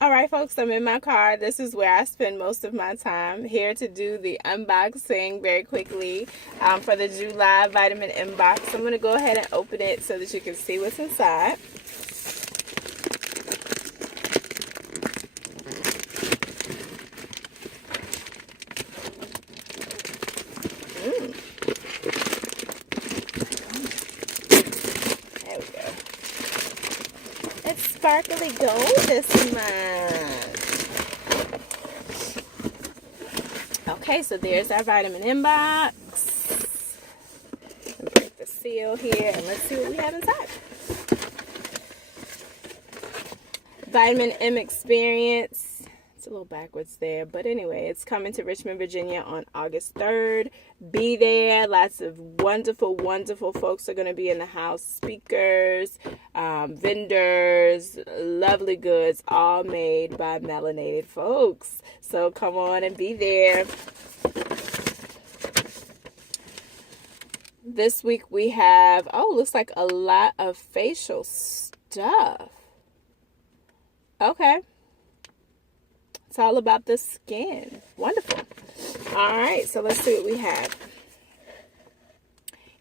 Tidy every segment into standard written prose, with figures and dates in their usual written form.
All right, folks, I'm in my car. This is where I spend most of my time. Here to do the unboxing very quickly for the July vitamin inbox. I'm going to go ahead and open it so that you can see what's inside. There we go. It's sparkly gold this month. Okay, so there's our vitamin inbox. Break the seal here and let's see what we have inside. Vitamin M Experience. It's a little backwards there, but anyway, it's coming to Richmond, Virginia on August 3rd. Be there. Lots of wonderful, wonderful folks are going to be in the house. Speakers, vendors, lovely goods, all made by melanated folks. So come on and be there. This week we have, looks like a lot of facial stuff. Okay. It's all about the skin. Wonderful. All right, so let's see what we have.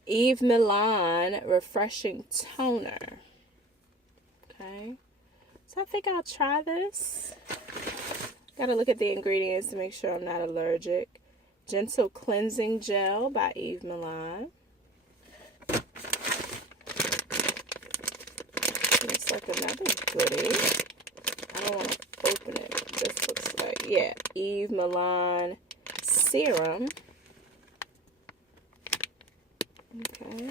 Eve Milian Refreshing Toner. Okay. So I think I'll try this. Got to look at the ingredients to make sure I'm not allergic. Gentle Cleansing Gel by Eve Milian. Looks like another goodie. I don't want to open it. This looks like, yeah, Eve Milian Serum. Okay.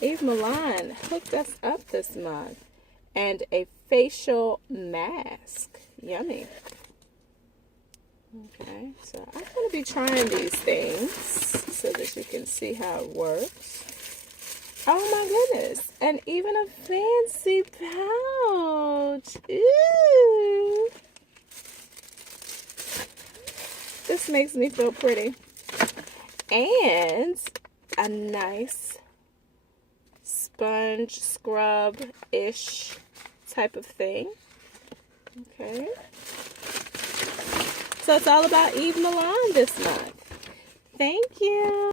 Eve Milian hooked us up this month. And a facial mask. Yummy. Okay, so I'm going to be trying these things so that you can see how it works. Oh my goodness. And even a fancy pouch. Ooh. This makes me feel pretty. And a nice sponge scrub-ish type of thing. Okay. So it's all about Eve Milian this month. Thank you.